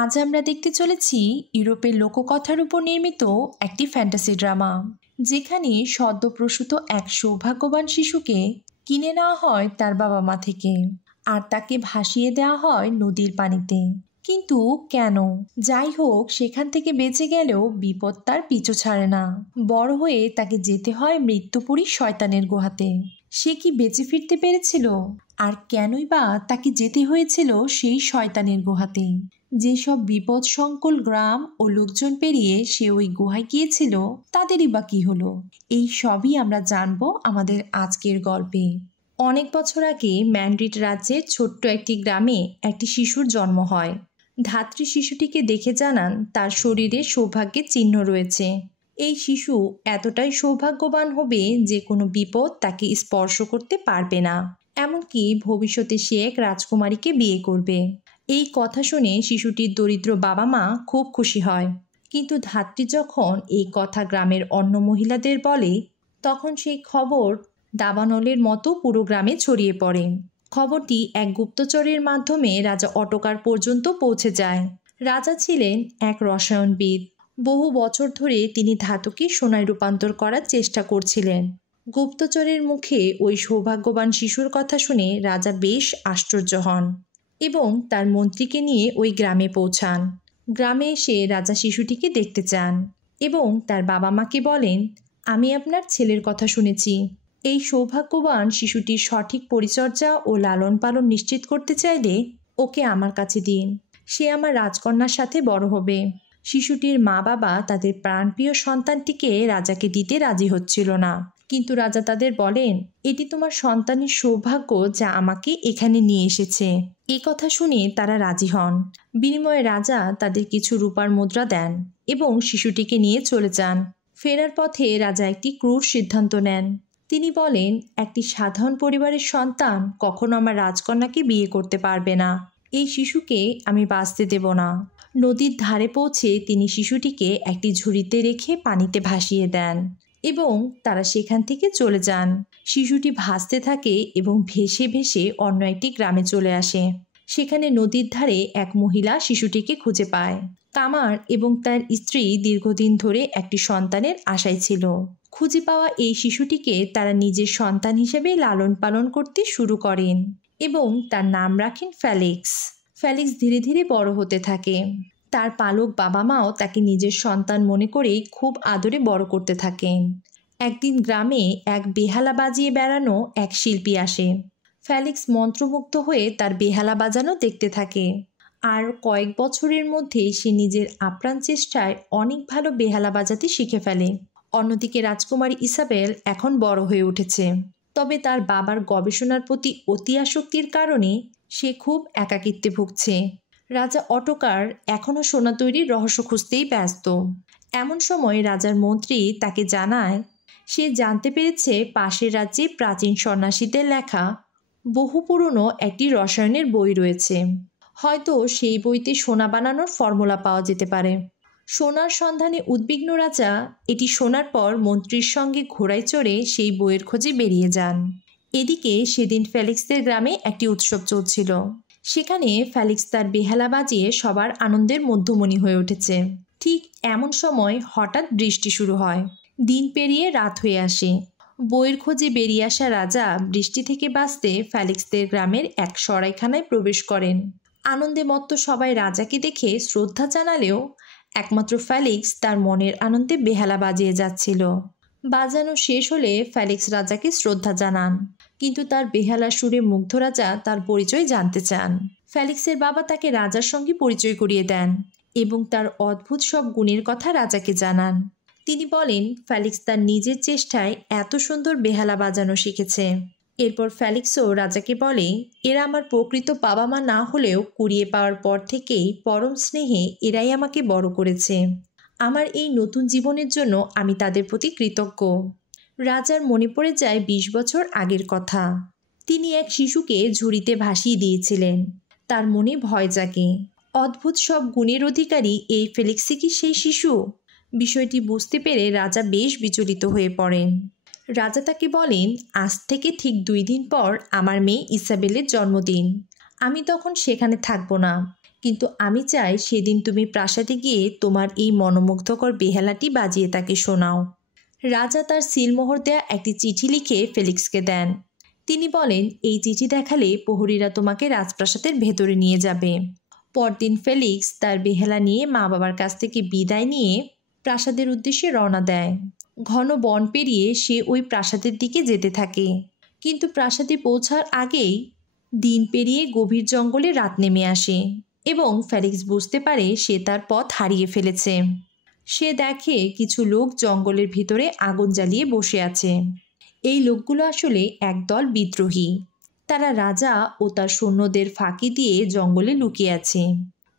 আজ আমরা দেখতে চলেছি ইউরোপের লোককথার উপর নির্মিত একটি ফ্যান্টাসি ড্রামা, যেখানে সদ্যপ্রসূত এক সৌভাগ্যবান শিশুকে কিনে নেওয়া হয় তার বাবা মা থেকে, আর তাকে ভাসিয়ে দেওয়া হয় নদীর পানিতে। কিন্তু কেন? যাই হোক, সেখান থেকে বেঁচে গেলেও বিপদ তার পিছু ছাড়ে না। বড় হয়ে তাকে যেতে হয় মৃত্যুপুরী শয়তানের গুহাতে। সে কি বেঁচে ফিরতে পেরেছিল? আর কেনই বা তাকে যেতে হয়েছিল সেই শয়তানের গুহাতে? যেসব বিপদ সংকুল গ্রাম ও লোকজন পেরিয়ে সে ওই গুহায় গিয়েছিল, তাদেরই বা কি হলো? এই সবই আমরা জানবো আমাদের আজকের গল্পে। অনেক বছর আগে ম্যান্ড্রিড রাজ্যের ছোট্ট একটি গ্রামে একটি শিশুর জন্ম হয়। ধাত্রী শিশুটিকে দেখে জানান তার শরীরে সৌভাগ্যের চিহ্ন রয়েছে। এই শিশু এতটাই সৌভাগ্যবান হবে যে কোনো বিপদ তাকে স্পর্শ করতে পারবে না, এমনকি ভবিষ্যতে সে এক রাজকুমারীকে বিয়ে করবে। এই কথা শুনে শিশুটির দরিদ্র বাবা মা খুব খুশি হয়। কিন্তু ধাত্রী যখন এই কথা গ্রামের অন্য মহিলাদের বলে, তখন সেই খবর দাবানলের মতো পুরো গ্রামে ছড়িয়ে পড়ে। খবরটি এক গুপ্তচরের মাধ্যমে রাজা অটোকার পর্যন্ত পৌঁছে যায়। রাজা ছিলেন এক রসায়নবিদ। বহু বছর ধরে তিনি ধাতুকে সোনায় রূপান্তর করার চেষ্টা করছিলেন। গুপ্তচরের মুখে ওই সৌভাগ্যবান শিশুর কথা শুনে রাজা বেশ আশ্চর্য হন এবং তার মন্ত্রীকে নিয়ে ওই গ্রামে পৌঁছান। গ্রামে এসে রাজা শিশুটিকে দেখতে চান এবং তার বাবা মাকে বলেন, আমি আপনার ছেলের কথা শুনেছি। এই সৌভাগ্যবান শিশুটির সঠিক পরিচর্যা ও লালন পালন নিশ্চিত করতে চাইলে ওকে আমার কাছে দিন। সে আমার রাজকন্যার সাথে বড় হবে। শিশুটির মা বাবা তাদের প্রাণপ্রিয় সন্তানটিকে রাজাকে দিতে রাজি হচ্ছিল না, কিন্তু রাজা তাদের বলেন, এটি তোমার সন্তানের সৌভাগ্য যা আমাকে এখানে নিয়ে এসেছে। এই কথা শুনে তারা রাজি হন। বিনিময়ে রাজা তাদের কিছু রূপার মুদ্রা দেন এবং শিশুটিকে নিয়ে চলে যান। ফেরার পথে রাজা একটি ক্রূর সিদ্ধান্ত নেন। তিনি বলেন, একটি সাধারণ পরিবারের সন্তান কখনো আমার রাজকন্যাকে বিয়ে করতে পারবে না। এই শিশুকে আমি বাঁচতে দেব না। নদীর ধারে পৌঁছে তিনি শিশুটিকে একটি ঝুড়িতে রেখে পানিতে ভাসিয়ে দেন এবং তারা সেখান থেকে চলে যান। শিশুটি ভাসতে থাকে এবং ভেসে ভেসে অন্য একটি গ্রামে চলে আসে। সেখানে নদীর ধারে এক মহিলা শিশুটিকে খুঁজে পায়। কামার এবং তার স্ত্রী দীর্ঘদিন ধরে একটি সন্তানের আশায় ছিল। খুঁজে পাওয়া এই শিশুটিকে তারা নিজের সন্তান হিসেবে লালন পালন করতে শুরু করেন এবং তার নাম রাখেন ফেলিক্স। ফেলিক্স ধীরে ধীরে বড় হতে থাকে। তার পালক বাবা মাও তাকে নিজের সন্তান মনে করেই খুব আদরে বড় করতে থাকেন। একদিন গ্রামে এক বেহালা বাজিয়ে বেড়ানো এক শিল্পী আসে। ফেলিক্স মন্ত্রমুগ্ধ হয়ে তার বেহালা বাজানো দেখতে থাকে, আর কয়েক বছরের মধ্যেই সে নিজের আপ্রাণ চেষ্টায় অনেক ভালো বেহালা বাজাতে শিখে ফেলে। অন্যদিকে রাজকুমারী ইসাবেল এখন বড় হয়ে উঠেছে, তবে তার বাবার গবেষণার প্রতি অতি আসক্তির কারণে সে খুব একাকিত্বে ভুগছে। রাজা অটোকার এখনও সোনা তৈরির রহস্য খুঁজতেই ব্যস্ত। এমন সময় রাজার মন্ত্রী তাকে জানায়, সে জানতে পেরেছে পাশের রাজ্যে প্রাচীন সন্ন্যাসীদের লেখা বহু পুরনো একটি রসায়নের বই রয়েছে। হয়তো সেই বইতে সোনা বানানোর ফর্মুলা পাওয়া যেতে পারে। সোনার সন্ধানে উদ্বিগ্ন রাজা এটি শোনার পর মন্ত্রীর সঙ্গে ঘোড়ায় চড়ে সেই বইয়ের খোঁজে বেরিয়ে যান। এদিকে সেদিন ফেলিক্সদের গ্রামে একটি উৎসব চলছিল। সেখানে ফেলিক্স তার বেহালা বাজিয়ে সবার আনন্দের মধ্যমণি হয়ে উঠেছে। ঠিক এমন সময় হঠাৎ বৃষ্টি শুরু হয়। দিন পেরিয়ে রাত হয়ে আসে। বইয়ের খোঁজে বেরিয়ে আসা রাজা বৃষ্টি থেকে বাঁচতে ফেলিক্সদের গ্রামের এক সরাইখানায় প্রবেশ করেন। আনন্দে মত্ত সবাই রাজাকে দেখে শ্রদ্ধা জানালেও একমাত্র ফেলিক্স তার মনের আনন্দে বেহালা বাজিয়ে যাচ্ছিল। বাজানো শেষ হলে ফেলিক্স রাজাকে শ্রদ্ধা জানান, কিন্তু তার বেহালা সুরে মুগ্ধ রাজা তার পরিচয় জানতে চান। ফেলিক্সের বাবা তাকে রাজার সঙ্গে পরিচয় করিয়ে দেন এবং তার অদ্ভুত সব গুণের কথা রাজাকে জানান। তিনি বলেন, ফেলিক্স তার নিজের চেষ্টায় এত সুন্দর বেহালা বাজানো শিখেছে। এরপর ফেলিক্সও রাজাকে বলে, এরা আমার প্রকৃত বাবা মা না হলেও কুড়িয়ে পাওয়ার পর থেকেই পরম স্নেহে এরাই আমাকে বড় করেছে। আমার এই নতুন জীবনের জন্য আমি তাদের প্রতি কৃতজ্ঞ। রাজার মনে পড়ে যায় 20 বছর আগের কথা। তিনি এক শিশুকে ঝুড়িতে ভাসিয়ে দিয়েছিলেন। তার মনে ভয় জাগে। অদ্ভুত সব গুণের অধিকারী এই ফেলিক্সই কি সেই শিশু? বিষয়টি বুঝতে পেরে রাজা বেশ বিচলিত হয়ে পড়েন। রাজা তাকে বলেন, আজ থেকে ঠিক 2 দিন পর আমার মেয়ে ইসাবেলের জন্মদিন। আমি তখন সেখানে থাকব না। কিন্তু আমি চাই সেদিন তুমি প্রাসাদে গিয়ে তোমার এই মনোমুগ্ধকর বেহালাটি বাজিয়ে তাকে শোনাও। রাজা তার সিলমোহর দেয়া একটি চিঠি লিখে ফেলিক্সকে দেন। তিনি বলেন, এই চিঠি দেখালে প্রহরীরা তোমাকে রাজপ্রাসাদের ভেতরে নিয়ে যাবে। পরদিন ফেলিক্স তার বেহালা নিয়ে মা বাবার কাছ থেকে বিদায় নিয়ে প্রাসাদের উদ্দেশ্যে রওনা দেয়। ঘন বন পেরিয়ে সে ওই প্রাসাদের দিকে যেতে থাকে। কিন্তু প্রাসাদে পৌঁছার আগেই দিন পেরিয়ে গভীর জঙ্গলে রাত নেমে আসে এবং ফেলিক্স বুঝতে পারে সে তার পথ হারিয়ে ফেলেছে। সে দেখে কিছু লোক জঙ্গলের ভিতরে আগুন জ্বালিয়ে বসে আছে। এই লোকগুলো আসলে একদল বিদ্রোহী। তারা রাজা ও তার সৈন্যদের ফাঁকি দিয়ে জঙ্গলে লুকিয়ে আছে।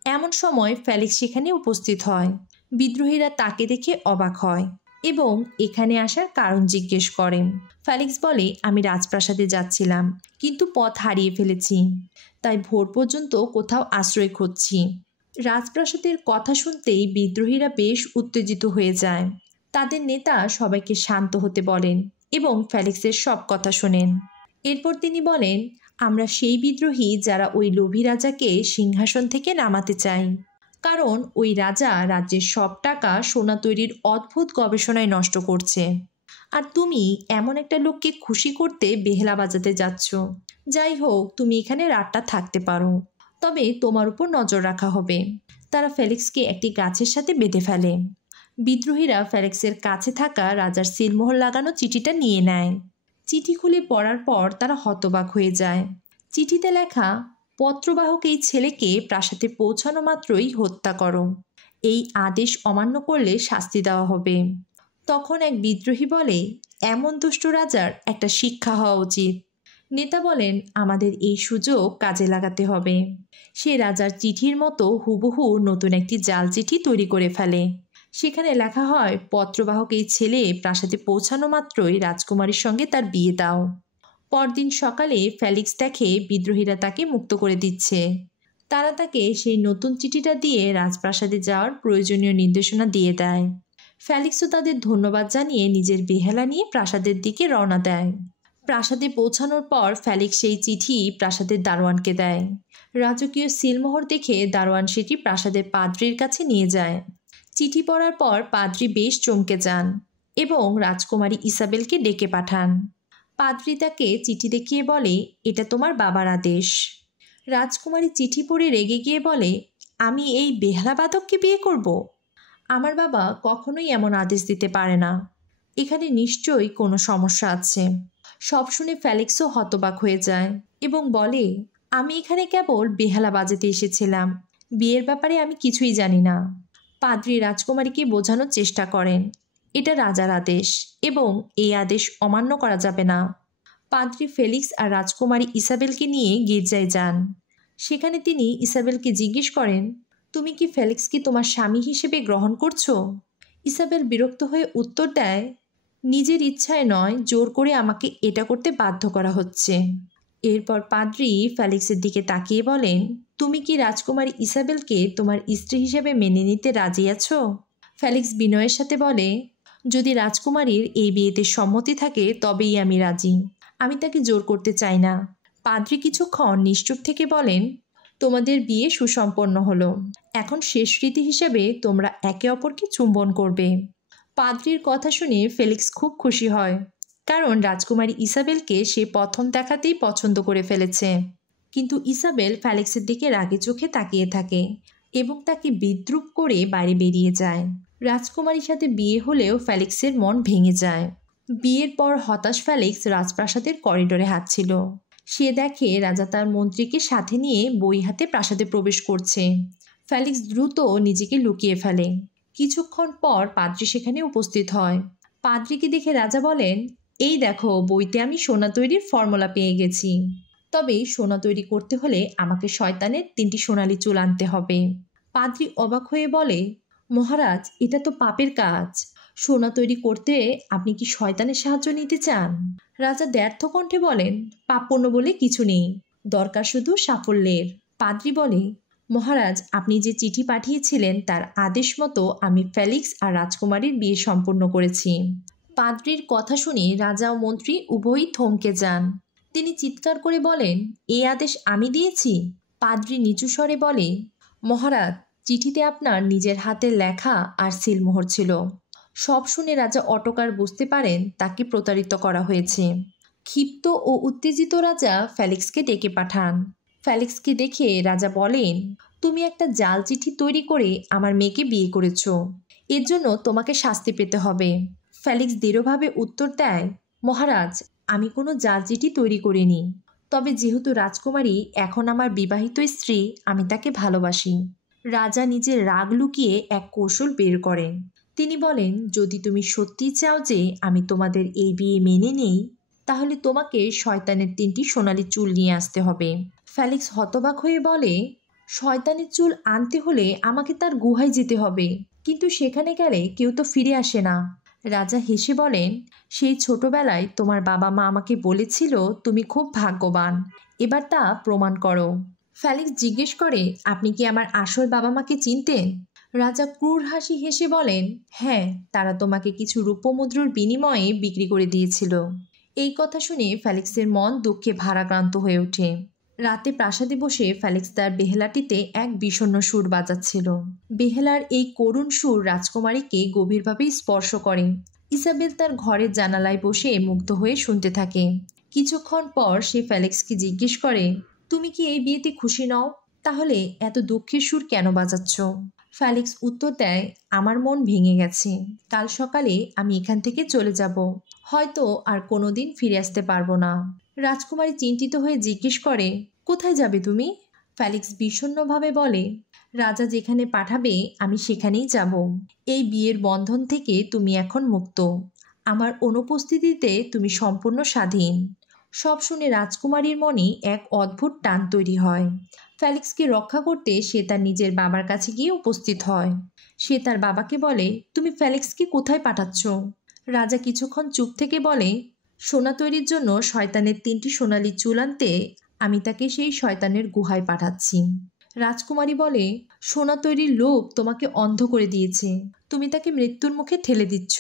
এমন সময় ফেলিক্স সেখানে উপস্থিত হয়। বিদ্রোহীরা তাকে দেখে অবাক হয় এবং এখানে আসার কারণ জিজ্ঞেস করেন। ফেলিক্স বলে, আমি রাজপ্রাসাদে যাচ্ছিলাম, কিন্তু পথ হারিয়ে ফেলেছি, তাই ভোর পর্যন্ত কোথাও আশ্রয় খুঁজছি। রাজপ্রাসাদের কথা শুনতেই বিদ্রোহীরা বেশ উত্তেজিত হয়ে যায়। তাদের নেতা সবাইকে শান্ত হতে বলেন এবং ফেলিক্সের সব কথা শোনেন। এরপর তিনি বলেন, আমরা সেই বিদ্রোহী যারা ওই লোভী রাজাকে সিংহাসন থেকে নামাতে চাই, কারণ ওই রাজা রাজ্যের সব টাকা সোনা তৈরির অদ্ভুত গবেষণায় নষ্ট করছে। আর তুমি এমন একটা লোককে খুশি করতে বেহেলা বাজাতে যাচ্ছ। যাই হোক, তুমি এখানে রাতটা থাকতে পারো, তবে তোমার উপর নজর রাখা হবে। তারা ফেলিক্সকে একটি গাছের সাথে বেঁধে ফেলে। বিদ্রোহীরা ফেলিক্সের কাছে থাকা রাজার সিলমোহর লাগানো চিঠিটা নিয়ে নেয়। চিঠি খুলে পড়ার পর তারা হতবাক হয়ে যায়। চিঠিতে লেখা, পত্রবাহক এই ছেলেকে প্রাসাদে পৌঁছানো মাত্রই হত্যা করো। এই আদেশ অমান্য করলে শাস্তি দেওয়া হবে। তখন এক বিদ্রোহী বলে, এমন দুষ্ট রাজার একটা শিক্ষা হওয়া উচিত। নেতা বলেন, আমাদের এই সুযোগ কাজে লাগাতে হবে। সে রাজার চিঠির মতো হুবহু নতুন একটি জাল চিঠি তৈরি করে ফেলে। সেখানে লেখা হয়, পত্রবাহক এই ছেলে প্রাসাদে পৌঁছানো মাত্রই রাজকুমারীর সঙ্গে তার বিয়ে দাও। পরদিন সকালে ফেলিক্স দেখে বিদ্রোহীরা তাকে মুক্ত করে দিচ্ছে। তারা তাকে সেই নতুন চিঠিটা দিয়ে রাজপ্রাসাদে যাওয়ার প্রয়োজনীয় নির্দেশনা দিয়ে দেয়। ফেলিক্সও তাদের ধন্যবাদ জানিয়ে নিজের বেহালা নিয়ে প্রাসাদের দিকে রওনা দেয়। প্রাসাদে পৌঁছানোর পর ফেলিক্স সেই চিঠি প্রাসাদের দারোয়ানকে দেয়। রাজকীয় সিলমোহর দেখে দারোয়ান সেটি প্রাসাদের পাদ্রীর কাছে নিয়ে যায়। চিঠি পড়ার পর পাদ্রী বেশ চমকে যান এবং রাজকুমারী ইসাবেলকে ডেকে পাঠান। পাদ্রী তাকে চিঠি দেখিয়ে বলে, এটা তোমার বাবার আদেশ। রাজকুমারী চিঠি পড়ে রেগে গিয়ে বলে, আমি এই বেহালাবাদককে বিয়ে করব? আমার বাবা কখনোই এমন আদেশ দিতে পারে না। এখানে নিশ্চয়ই কোনো সমস্যা আছে। সব শুনে ফেলিক্সও হতবাক হয়ে যায় এবং বলে, আমি এখানে কেবল বেহালা বাজাতে এসেছিলাম। বিয়ের ব্যাপারে আমি কিছুই জানি না। পাদ্রী রাজকুমারীকে বোঝানোর চেষ্টা করেন, এটা রাজার আদেশ এবং এই আদেশ অমান্য করা যাবে না। পাদ্রী ফেলিক্স আর রাজকুমারী ইসাবেলকে নিয়ে গির্জায় যান। সেখানে তিনি ইসাবেলকে জিজ্ঞেস করেন, তুমি কি ফেলিক্সকে তোমার স্বামী হিসেবে গ্রহণ করছো? ইসাবেল বিরক্ত হয়ে উত্তর দেয়, নিজের ইচ্ছায় নয়, জোর করে আমাকে এটা করতে বাধ্য করা হচ্ছে। এরপর পাদ্রী ফেলিক্সের দিকে তাকিয়ে বলেন, তুমি কি রাজকুমারী ইসাবেলকে তোমার স্ত্রী হিসেবে মেনে নিতে রাজি আছো? ফেলিক্স বিনয়ের সাথে বলে, যদি রাজকুমারীর এই বিয়েতে সম্মতি থাকে তবেই আমি রাজি। আমি তাকে জোর করতে চাই না। পাদ্রী কিছুক্ষণ নিশ্চুপ থেকে বলেন, তোমাদের বিয়ে সুসম্পন্ন হলো। এখন শেষ রীতি হিসেবে তোমরা একে অপরকে চুম্বন করবে। পাদ্রীর কথা শুনে ফেলিক্স খুব খুশি হয়, কারণ রাজকুমারী ইসাবেলকে সে প্রথম দেখাতেই পছন্দ করে ফেলেছে। কিন্তু ইসাবেল ফেলিক্সের দিকে রাগে চোখে তাকিয়ে থাকে এবং তাকে বিদ্রূপ করে বাইরে বেরিয়ে যায়। রাজকুমারীর সাথে বিয়ে হলেও ফেলিক্সের মন ভেঙে যায়। বিয়ের পর হতাশ ফেলিক্স রাজপ্রাসাদের করিডোরে হাঁটছিল। সে দেখে রাজা তার মন্ত্রীকে সাথে নিয়ে বই হাতে প্রাসাদে প্রবেশ করছে। ফেলিক্স দ্রুত নিজেকে লুকিয়ে ফেলে। কিছুক্ষণ পর পাদ্রী সেখানে উপস্থিত হয়। পাদ্রীকে দেখে রাজা বলেন, এই দেখো, বইতে আমি সোনা তৈরির ফর্মুলা পেয়ে গেছি। তবে সোনা তৈরি করতে হলে আমাকে শয়তানের 3টি সোনালী চুল আনতে হবে। পাদ্রী অবাক হয়ে বলে, মহারাজ, এটা তো পাপের কাজ। সোনা তৈরি করতে আপনি কি শয়তানের সাহায্য নিতে চান? রাজা ব্যর্থ কণ্ঠে বলেন, পাপপূর্ণ বলে কিছু নেই, দরকার শুধু সাফল্যের। পাদ্রী বলে, মহারাজ, আপনি যে চিঠি পাঠিয়েছিলেন তার আদেশ মতো আমি ফেলিক্স আর রাজকুমারীর বিয়ে সম্পন্ন করেছি। পাদ্রীর কথা শুনে রাজা ও মন্ত্রী উভয়ই থমকে যান। তিনি চিৎকার করে বলেন, এই আদেশ আমি দিয়েছি? পাদ্রী নিচু স্বরে বলে, মহারাজ, চিঠিতে আপনার নিজের হাতের লেখা আর সিলমোহর ছিল। সব শুনে রাজা অটোকার বুঝতে পারেন তাকে প্রতারিত করা হয়েছে। ক্ষিপ্ত ও উত্তেজিত রাজা ফেলিক্সকে ডেকে পাঠান। ফেলিক্সকে দেখে রাজা বলেন, তুমি একটা জাল চিঠি তৈরি করে আমার মেয়েকে বিয়ে করেছ, এর জন্য তোমাকে শাস্তি পেতে হবে। ফেলিক্স দৃঢ়ভাবে উত্তর দেয়, মহারাজ, আমি কোনো জাল চিঠি তৈরি করিনি। তবে যেহেতু রাজকুমারী এখন আমার বিবাহিত স্ত্রী, আমি তাকে ভালোবাসি। রাজা নিজের রাগ লুকিয়ে এক কৌশল বের করেন। তিনি বলেন, যদি তুমি সত্যি চাও যে আমি তোমাদের এই বিয়ে মেনে নেই, তাহলে তোমাকে শয়তানের 3টি সোনালি চুল নিয়ে আসতে হবে। ফেলিক্স হতবাক হয়ে বলে, শয়তানের চুল আনতে হলে আমাকে তার গুহায় যেতে হবে, কিন্তু সেখানে গেলে কেউ তো ফিরে আসে না। রাজা হেসে বলেন, সেই ছোটবেলায় তোমার বাবা মা আমাকে বলেছিল তুমি খুব ভাগ্যবান, এবার তা প্রমাণ করো। ফেলিক্স জিজ্ঞেস করে, আপনি কি আমার আসল বাবা মাকে চিনতেন? রাজা ক্রূর হাসি হেসে বলেন, হ্যাঁ, তারা তোমাকে কিছু রূপমুদ্রার বিনিময়ে বিক্রি করে দিয়েছিল। এই কথা শুনে ফেলিক্সের মন দুঃখে ভারাক্রান্ত হয়ে ওঠে। রাতে প্রাসাদে বসে ফেলিক্স তার বেহেলাটিতে এক বিষণ্ণ সুর বাজাচ্ছিল। বেহেলার এই করুণ সুর রাজকুমারীকে গভীরভাবে স্পর্শ করে। ইসাবেল তার ঘরের জানালায় বসে মুগ্ধ হয়ে শুনতে থাকে। কিছুক্ষণ পর সে ফেলিক্সকে জিজ্ঞেস করে, তুমি কি এই বিয়েতে খুশি নও? তাহলে এত দুঃখের সুর কেন বাজাচ্ছ? ফেলিক্স উত্তর দেয়, আমার মন ভেঙে গেছে। কাল সকালে আমি এখান থেকে চলে যাব, হয়তো আর কোনোদিন ফিরে আসতে পারবো না। রাজকুমারী চিন্তিত হয়ে জিজ্ঞেস করে, কোথায় যাবে তুমি? ফেলিক্স বিষণ্ণভাবে বলে, রাজা যেখানে পাঠাবে আমি সেখানেই যাব। এই বিয়ের বন্ধন থেকে তুমি এখন মুক্ত। আমার অনুপস্থিতিতে তুমি সম্পূর্ণ স্বাধীন। সব শুনে রাজকুমারীর মনে এক অদ্ভুত টান তৈরি হয়। ফেলিক্সকে রক্ষা করতে সে তার নিজের বাবার কাছে গিয়ে উপস্থিত হয়। সে তার বাবাকে বলে, তুমি ফেলিক্সকে কোথায় পাঠাচ্ছ? রাজা কিছুক্ষণ চুপ থেকে বলে, সোনা তৈরির জন্য শয়তানের 3টি সোনালি চুল আনতে আমি তাকে সেই শয়তানের গুহায় পাঠাচ্ছি। রাজকুমারী বলে, সোনা তৈরির লোভ তোমাকে অন্ধ করে দিয়েছে, তুমি তাকে মৃত্যুর মুখে ঠেলে দিচ্ছ।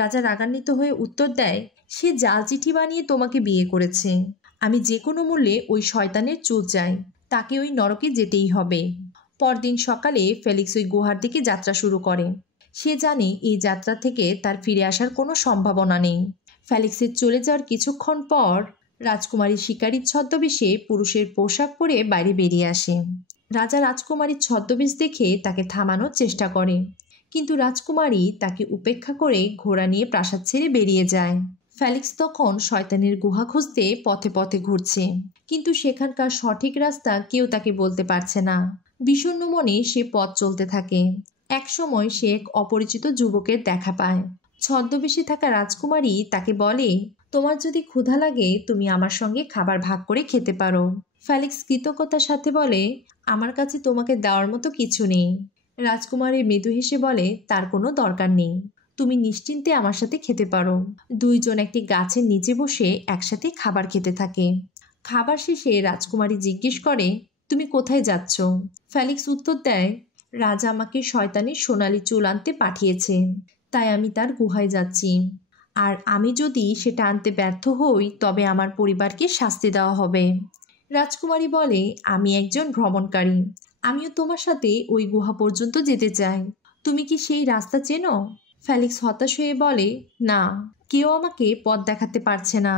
রাজা রাগান্বিত হয়ে উত্তর দেয়, সে জাল চিঠি বানিয়ে তোমাকে বিয়ে করেছে। আমি যে কোনো মূল্যে ওই শয়তানের চুল চাই, তাকে ওই নরকে যেতেই হবে। পরদিন সকালে ফেলিক্স ওই গুহার দিকে যাত্রা শুরু করে। সে জানে এই যাত্রা থেকে তার ফিরে আসার কোনো সম্ভাবনা নেই। ফেলিক্সের চলে যাওয়ার কিছুক্ষণ পর রাজকুমারী শিকারীর ছদ্মবেশে পুরুষের পোশাক পরে বাইরে বেরিয়ে আসে। রাজা রাজকুমারীর ছদ্মবেশ দেখে তাকে থামানোর চেষ্টা করে, কিন্তু রাজকুমারী তাকে উপেক্ষা করে ঘোড়া নিয়ে প্রাসাদ ছেড়ে বেরিয়ে যায়। ফেলিক্স তখন শয়তানের গুহা খুঁজতে পথে পথে ঘুরছে, কিন্তু সেখানকার সঠিক রাস্তা কেউ তাকে বলতে পারছে না। বিষণ্ণ মনে সে পথ চলতে থাকে। একসময় সে এক অপরিচিত যুবকের দেখা পায়। ছদ্মবেশে থাকা রাজকুমারী তাকে বলে, তোমার যদি ক্ষুধা লাগে তুমি আমার সঙ্গে খাবার ভাগ করে খেতে পারো। ফেলিক্স কৃতজ্ঞতার সাথে বলে, আমার কাছে তোমাকে দেওয়ার মতো কিছু নেই। রাজকুমারী মৃদু হেসে বলে, তার কোনো দরকার নেই, তুমি নিশ্চিন্তে আমার সাথে খেতে পারো। দুইজন একটি গাছের নিচে বসে একসাথে খাবার খেতে থাকে। খাবার শেষে রাজকুমারী জিজ্ঞেস করে, তুমি কোথায় যাচ্ছ? ফেলিক্স উত্তর দেয়, রাজা আমাকে শয়তানের সোনালি চুল আনতে পাঠিয়েছে, তাই আমি তার গুহায় যাচ্ছি। আর আমি যদি সেটা আনতে ব্যর্থ হই তবে আমার পরিবারকে শাস্তি দেওয়া হবে। রাজকুমারী বলে, আমি একজন ভ্রমণকারী, আমিও তোমার সাথে ওই গুহা পর্যন্ত যেতে চাই। তুমি কি সেই রাস্তা চেনো? ফেলিক্স হতাশ হয়ে বলে, না, কেউ আমাকে পথ দেখাতে পারছে না।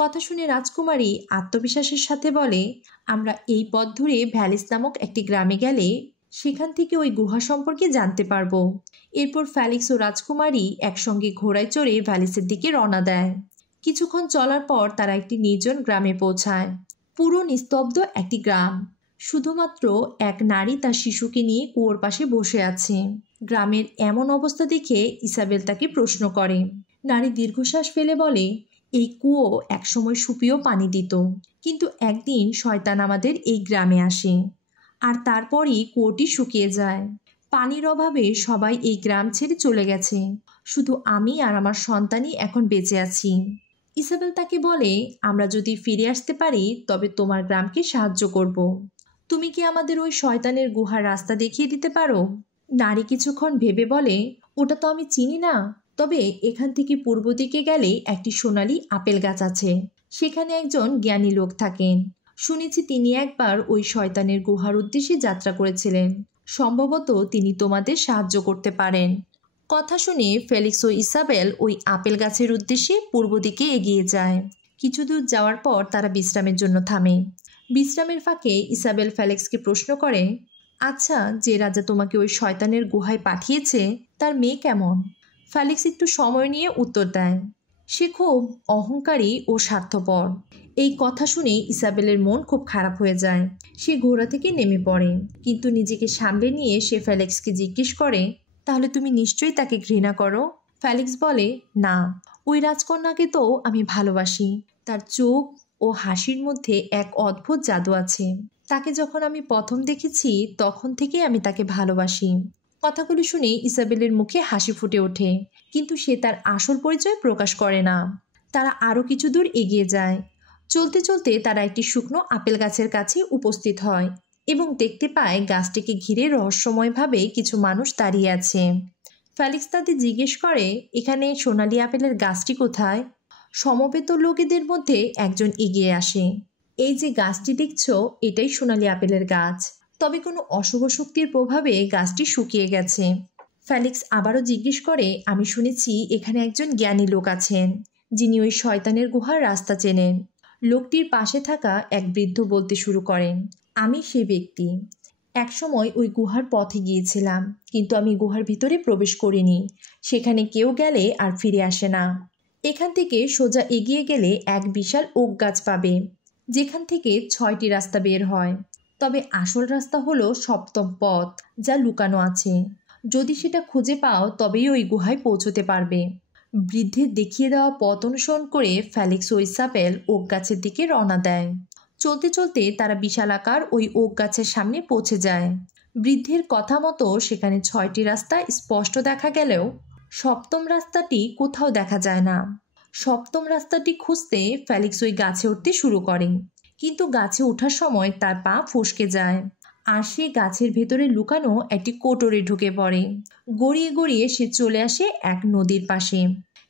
কথা শুনে রাজকুমারী আত্মবিশ্বাসের সাথে বলে, আমরা এই পথ ধরে ভ্যালিস নামক একটি গ্রামে গেলে সেখান থেকে ওই গুহা সম্পর্কে জানতে পারবো। এরপর ফেলিক্স ও রাজকুমারী একসঙ্গে ঘোড়ায় চড়ে ভ্যালিসের দিকে রওনা দেয়। কিছুক্ষণ চলার পর তারা একটি নির্জন গ্রামে পৌঁছায়। পুরো নিস্তব্ধ একটি গ্রাম। শুধুমাত্র এক নারী তার শিশুকে নিয়ে কুয়োর পাশে বসে আছে। গ্রামের এমন অবস্থা দেখে ইসাবেল তাকে প্রশ্ন করে। নারী দীর্ঘশ্বাস ফেলে বলে, এই কুয়ো একসময় সুপেয় পানি দিত, কিন্তু একদিন শয়তান আমাদের এই গ্রামে আসে, আর তারপরই কুয়োটি শুকিয়ে যায়। পানির অভাবে সবাই এই গ্রাম ছেড়ে চলে গেছে, শুধু আমি আর আমার সন্তানই এখন বেঁচে আছি। ইসাবেল তাকে বলে, আমরা যদি ফিরে আসতে পারি তবে তোমার গ্রামকে সাহায্য করব। তুমি কি আমাদের ওই শয়তানের গুহার রাস্তা দেখিয়ে দিতে পারো? নারী কিছুক্ষণ ভেবে বলে, ওটা তো আমি চিনি না, তবে এখান থেকে পূর্ব দিকে গেলে একটি সোনালী আপেল গাছ আছে, সেখানে একজন জ্ঞানী লোক থাকেন। শুনেছি তিনি একবার ওই শয়তানের গুহার উদ্দেশ্যে যাত্রা করেছিলেন। সম্ভবত তিনি তোমাদের সাহায্য করতে পারেন। কথা শুনে ফেলিক্স ও ইসাবেল ওই আপেল গাছের উদ্দেশ্যে পূর্ব দিকে এগিয়ে যায়। কিছু দূর যাওয়ার পর তারা বিশ্রামের জন্য থামে। বিশ্রামের ফাঁকে ইসাবেল ফেলিক্সকে প্রশ্ন করে, আচ্ছা, যে রাজা তোমাকে ওই শয়তানের গুহায় পাঠিয়েছে তার মেয়ে কেমন? ফেলিক্স একটু সময় নিয়ে উত্তর দেয়, সে খুব অহংকারী ও স্বার্থপর। এই কথা শুনে ইসাবেলের মন খুব খারাপ হয়ে যায়। সে ঘোড়া থেকে নেমে পড়ে, কিন্তু নিজেকে সামলে নিয়ে সে ফেলিক্সকে জিজ্ঞেস করে, তাহলে তুমি নিশ্চয়ই তাকে ঘৃণা করো? ফেলিক্স বলে, না, ওই রাজকন্যাকে তো আমি ভালোবাসি। তার চোখ ও হাসির মধ্যে এক অদ্ভুত জাদু আছে। তাকে যখন আমি প্রথম দেখেছি তখন থেকেই আমি তাকে ভালোবাসি। কথাগুলো শুনে ইসাবেলের মুখে হাসি ফুটে ওঠে, কিন্তু সে তার আসল পরিচয় প্রকাশ করে না। তারা আরও কিছু দূর এগিয়ে যায়। চলতে চলতে তারা একটি শুকনো আপেল গাছের কাছে উপস্থিত হয় এবং দেখতে পায় গাছটিকে ঘিরে রহস্যময়ভাবে কিছু মানুষ দাঁড়িয়ে আছে। ফেলিক্স তাদের জিজ্ঞেস করে, এখানে সোনালি আপেলের গাছটি কোথায়? সমবেত লোকেদের মধ্যে একজন এগিয়ে আসে। এই যে গাছটি দেখছো, এটাই সোনালি আপেলের গাছ, তবে কোনো অশুভ শক্তির প্রভাবে গাছটি শুকিয়ে গেছে। ফেলিক্স আবারও জিজ্ঞেস করে, আমি শুনেছি এখানে একজন জ্ঞানী লোক আছেন যিনি ওই শয়তানের গুহার রাস্তা চেনেন। লোকটির পাশে থাকা এক বৃদ্ধ বলতে শুরু করেন, আমি সেই ব্যক্তি। একসময় ওই গুহার পথে গিয়েছিলাম, কিন্তু আমি গুহার ভিতরে প্রবেশ করিনি। সেখানে কেউ গেলে আর ফিরে আসে না। এখান থেকে সোজা এগিয়ে গেলে এক বিশাল ওক গাছ পাবে, যেখান থেকে 6টি রাস্তা বের হয়। তবে আসল রাস্তা হলো সপ্তম পথ, যা লুকানো আছে। যদি সেটা খুঁজে পাও তবেই ওই গুহায় পৌঁছতে পারবে। বৃদ্ধের দেখিয়ে দেওয়া পথ অনুসরণ করে ফেলিক্স ও ইসাবেল ওক গাছের দিকে রওনা দেয়। চলতে চলতে তারা বিশালাকার ওই ওক গাছের সামনে পৌঁছে যায়। বৃদ্ধের কথা মতো সেখানে 6টি রাস্তা স্পষ্ট দেখা গেলেও সপ্তম রাস্তাটি কোথাও দেখা যায় না। সপ্তম রাস্তাটি খুঁজতে ফেলিক্স ওই গাছে উঠতে শুরু করে, কিন্তু গাছে ওঠার সময় তার পা ফসকে যায় আর সে গাছের ভেতরে লুকানো একটি কোটরে ঢুকে পড়ে। গড়িয়ে গড়িয়ে সে চলে আসে এক নদীর পাশে।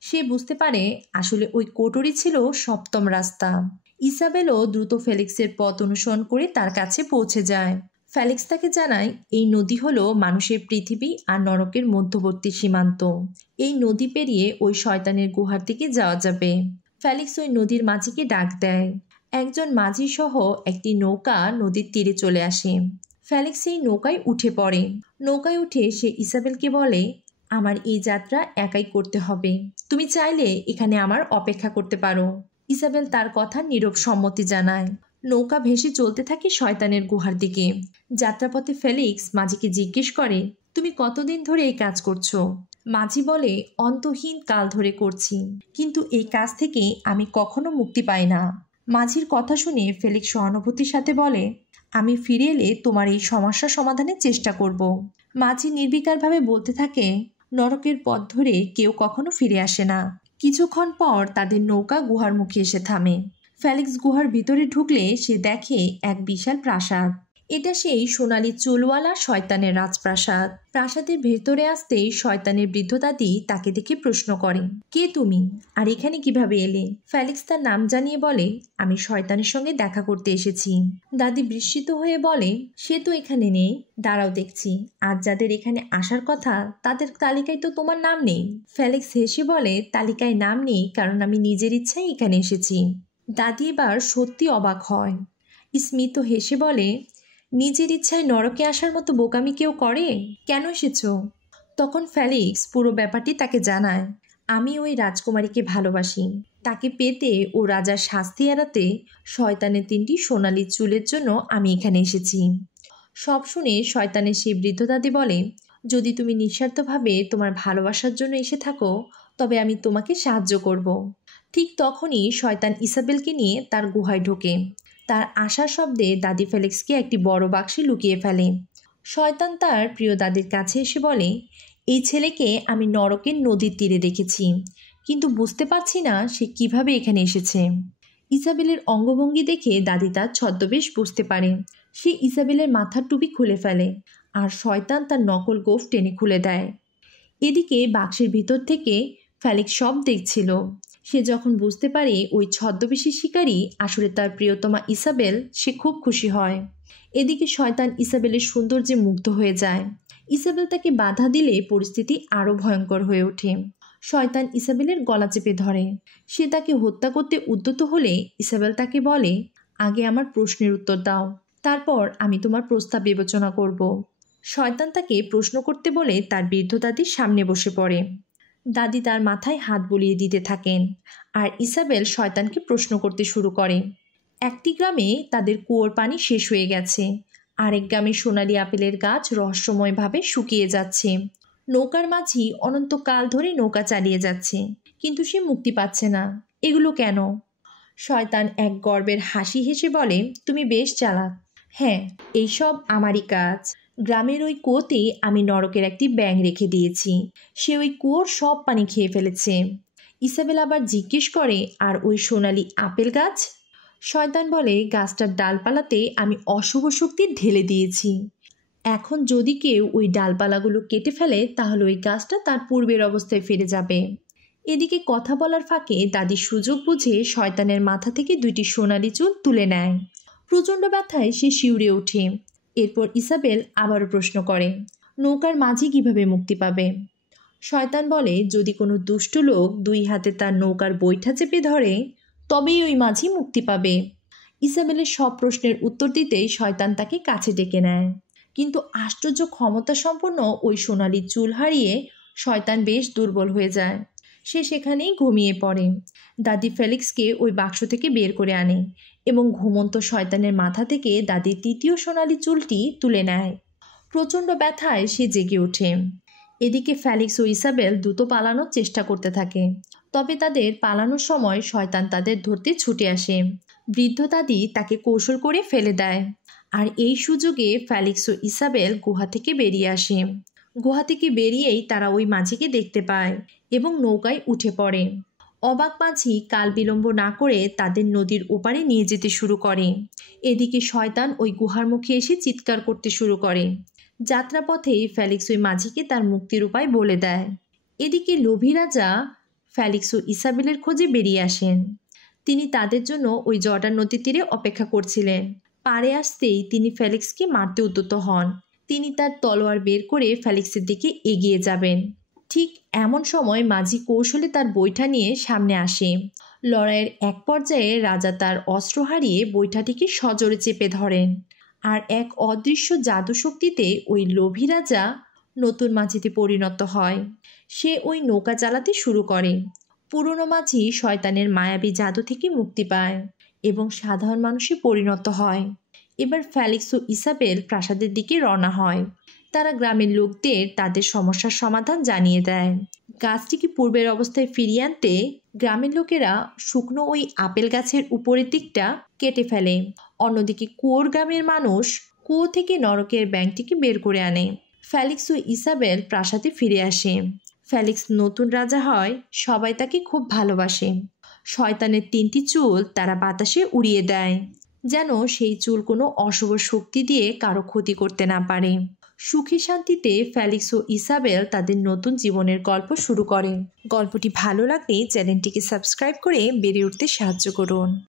সে বুঝতে পারে আসলে ওই কোটরই ছিল সপ্তম রাস্তা। ইসাবেলও দ্রুত ফেলিক্সের পথ অনুসরণ করে তার কাছে পৌঁছে যায়। ফেলিক্স তাকে জানায়, এই নদী হলো মানুষের পৃথিবী আর নরকের মধ্যবর্তী সীমান্ত। এই নদী পেরিয়ে ওই শয়তানের গুহার দিকে যাওয়া যাবে। ফেলিক্স ওই নদীর মাঝিকে ডাক দেয়। একজন মাঝি সহ একটি নৌকা নদীর তীরে চলে আসে। ফেলিক্স সেই নৌকায় উঠে পড়ে। নৌকায় উঠে সে ইসাবেলকে বলে, আমার এই যাত্রা একাই করতে হবে। তুমি চাইলে এখানে আমার অপেক্ষা করতে পারো। ইসাবেল তার কথা নীরব সম্মতি জানায়। নৌকা ভেসে চলতে থাকে শয়তানের গুহার দিকে। যাত্রাপথে ফেলিক্স মাঝিকে জিজ্ঞেস করে, তুমি কতদিন ধরে এই কাজ করছো? মাঝি বলে, অন্তহীন কাল ধরে করছি, কিন্তু এই কাজ থেকে আমি কখনো মুক্তি পাই না। মাঝির কথা শুনে ফেলিক্স সহানুভূতির সাথে বলে, আমি ফিরে এলে তোমার এই সমস্যা সমাধানের চেষ্টা করব। মাঝি নির্বিকারভাবে বলতে থাকে, নরকের পথ ধরে কেউ কখনো ফিরে আসে না। কিছুক্ষণ পর তাদের নৌকা গুহার মুখে এসে থামে। ফেলিক্স গুহার ভিতরে ঢুকলে সে দেখে এক বিশাল প্রাসাদ। এটা সেই সোনালি চুলওয়ালা শয়তানের রাজপ্রাসাদ। প্রাসাদের ভেতরে আসতেই শয়তানের বৃদ্ধ দাদি তাকে দেখে প্রশ্ন করে, কে তুমি আর এখানে কিভাবে এলে? ফেলিক্স তার নাম জানিয়ে বলে, আমি শয়তানের সঙ্গে দেখা করতে এসেছি। দাদি বিস্মিত হয়ে বলে, সে তো এখানে নেই, দাঁড়াও দেখছি। আর যাদের এখানে আসার কথা তাদের তালিকায় তো তোমার নাম নেই। ফেলিক্স হেসে বলে, তালিকায় নাম নেই কারণ আমি নিজের ইচ্ছায় এখানে এসেছি। দাদি এবার সত্যি অবাক হয়। স্মিত হেসে বলে, নিজের ইচ্ছায় নরকে আসার মতো বোকামি কেউ করে? কেন এসেছো? তখন ফেলিক্স পুরো ব্যাপারটি তাকে জানায়। আমি ওই রাজকুমারীকে ভালোবাসি। তাকে পেতে ও রাজার শাস্তি এড়াতে শয়তানের 3টি সোনালি চুলের জন্য আমি এখানে এসেছি। সব শুনে শয়তানের সেই বৃদ্ধ দাদি বলে, যদি তুমি নিঃস্বার্থভাবে তোমার ভালোবাসার জন্য এসে থাকো তবে আমি তোমাকে সাহায্য করব। ঠিক তখনই শয়তান ইসাবেলকে নিয়ে তার গুহায় ঢোকে। তার আসার শব্দে দাদি ফেলিক্সকে একটি বড় বাক্সে লুকিয়ে ফেলে। শয়তান তার প্রিয় দাদির কাছে এসে বলে, এই ছেলেকে আমি নরকের নদীর তীরে দেখেছি, কিন্তু বুঝতে পারছি না সে কিভাবে এখানে এসেছে। ইসাবেলের অঙ্গভঙ্গি দেখে দাদি তার ছদ্মবেশ বুঝতে পারে। সে ইসাবেলের মাথার টুপি খুলে ফেলে আর শয়তান তার নকল গোঁফ টেনে খুলে দেয়। এদিকে বাক্সের ভিতর থেকে ফেলিক্স সব দেখছিল। সে যখন বুঝতে পারে ওই ছদ্মবেশী শিকারী আসলে তার প্রিয়তমা ইসাবেল, সে খুব খুশি হয়। এদিকে শয়তান ইসাবেলের সৌন্দর্যে মুগ্ধ হয়ে যায়। ইসাবেল তাকে বাধা দিলে পরিস্থিতি আরও ভয়ঙ্কর হয়ে ওঠে। শয়তান ইসাবেলের গলা চেপে ধরে। সে তাকে হত্যা করতে উদ্যত হলে ইসাবেল তাকে বলে, আগে আমার প্রশ্নের উত্তর দাও, তারপর আমি তোমার প্রস্তাব বিবেচনা করব। শয়তান তাকে প্রশ্ন করতে বলে তার বৃদ্ধ দাদির সামনে বসে পড়ে। দাদি তার মাথায় হাত বুলিয়ে দিতে থাকেন আর ইসাবেল শয়তানকে প্রশ্ন করতে শুরু করে। একটি গ্রামে তাদের কুয়োর পানি শেষ হয়ে গেছে, আরেক গ্রামে সোনালি আপেলের গাছ রহস্যময়ভাবে শুকিয়ে যাচ্ছে। নৌকার মাঝি অনন্তকাল ধরে নৌকা চালিয়ে যাচ্ছে, কিন্তু সে মুক্তি পাচ্ছে না। এগুলো কেন? শয়তান এক গর্বের হাসি হেসে বলে, তুমি বেশ চালাক। হ্যাঁ, এইসব আমারই কাজ। গ্রামের ওই কুয়োতে আমি নরকের একটি ব্যাঙ রেখে দিয়েছি, সে ওই কুয়োর সব পানি খেয়ে ফেলেছে। ইসাবেল আবার জিজ্ঞেস করে, আর ওই সোনালি আপেল গাছ? শয়তান বলে, গাছটার ডালপালাতে আমি অশুভ শক্তি ঢেলে দিয়েছি। এখন যদি কেউ ওই ডালপালাগুলো কেটে ফেলে তাহলে ওই গাছটা তার পূর্বের অবস্থায় ফিরে যাবে। এদিকে কথা বলার ফাঁকে দাদি সুযোগ বুঝে শয়তানের মাথা থেকে 2টি সোনালি চুল তুলে নেয়। প্রচণ্ড ব্যথায় সে শিউরে ওঠে। এরপর ইসাবেল আবারও প্রশ্ন করে, নৌকার মাঝি কিভাবে মুক্তি পাবে? শয়তান বলে, যদি কোনো দুষ্ট লোক 2 হাতে তার নৌকার বৈঠা চেপে ধরে তবেই ওই মাঝি মুক্তি পাবে। ইসাবেলের সব প্রশ্নের উত্তর দিতেই শয়তান তাকে কাছে ডেকে নেয়। কিন্তু আশ্চর্য ক্ষমতা সম্পন্ন ওই সোনালি চুল হারিয়ে শয়তান বেশ দুর্বল হয়ে যায়। সে সেখানেই ঘুমিয়ে পড়ে। দাদি ফেলিক্সকে ওই বাক্স থেকে বের করে আনে এবং ঘুমন্ত শয়তানের মাথা থেকে দাদির 3য় সোনালি চুলটি তুলে নেয়। প্রচণ্ড ব্যথায় সে জেগে ওঠে। এদিকে ফেলিক্স ও ইসাবেল দ্রুত পালানোর চেষ্টা করতে থাকে, তবে তাদের পালানোর সময় শয়তান তাদের ধরতে ছুটে আসে। বৃদ্ধ দাদি তাকে কৌশল করে ফেলে দেয়, আর এই সুযোগে ফেলিক্স ও ইসাবেল গুহা থেকে বেরিয়ে আসে। গুহা থেকে বেরিয়েই তারা ওই মাঝিকে দেখতে পায় এবং নৌকায় উঠে পড়ে। অবাক মাঝি কাল বিলম্ব না করে তাদের নদীর ওপারে নিয়ে যেতে শুরু করে। এদিকে শয়তান ওই গুহার মুখে এসে চিৎকার করতে শুরু করে। যাত্রাপথেই ফেলিক্স ওই মাঝিকে তার মুক্তির উপায় বলে দেয়। এদিকে লোভী রাজা ফেলিক্স ও ইসাবেলের খোঁজে বেরিয়ে আসেন। তিনি তাদের জন্য ওই জর্ডান নদীর তীরে অপেক্ষা করছিলেন। পাড়ে আসতেই তিনি ফেলিক্সকে মারতে উদ্যত হন। তিনি তার তলোয়ার বের করে ফেলিক্সের দিকে এগিয়ে যাবেন। ঠিক এমন সময় মাঝি কৌশলে তার বৈঠা নিয়ে সামনে আসে। লড়াইয়ের এক পর্যায়ে রাজা তার অস্ত্র হারিয়ে বৈঠাটিকে সজোরে চেপে ধরেন, আর এক অদৃশ্য জাদু শক্তিতে ওই লোভী রাজা নতুন মাঝিতে পরিণত হয়। সে ওই নৌকা চালাতে শুরু করে। পুরনো মাঝি শয়তানের মায়াবী জাদু থেকে মুক্তি পায় এবং সাধারণ মানুষে পরিণত হয়। এবার ফেলিক্স ও ইসাবেল প্রাসাদের দিকে রওনা হয়। তারা গ্রামের লোকদের তাদের সমস্যার সমাধান জানিয়ে দেয়। গাছটিকে পূর্বের অবস্থায় ফিরিয়ে আনতে গ্রামের লোকেরা শুকনো ওই আপেল গাছের উপরের দিকটা কেটে ফেলে। অন্যদিকে কুয়োর গ্রামের মানুষ কুয়ো থেকে নরকের ব্যাঙটিকে বের করে আনে। ফেলিক্স ও ইসাবেল প্রাসাদে ফিরে আসে। ফেলিক্স নতুন রাজা হয়, সবাই তাকে খুব ভালোবাসে। শয়তানের 3টি চুল তারা বাতাসে উড়িয়ে দেয়, যেন সেই চুল কোনো অশুভ শক্তি দিয়ে কারো ক্ষতি করতে না পারে। সুখে শান্তিতে ফেলিক্স ও ইসাবেল তাদের নতুন জীবনের গল্প শুরু করে। গল্পটি ভালো লাগলে চ্যানেলটিকে সাবস্ক্রাইব করে বেড়ে উঠতে সাহায্য করুন।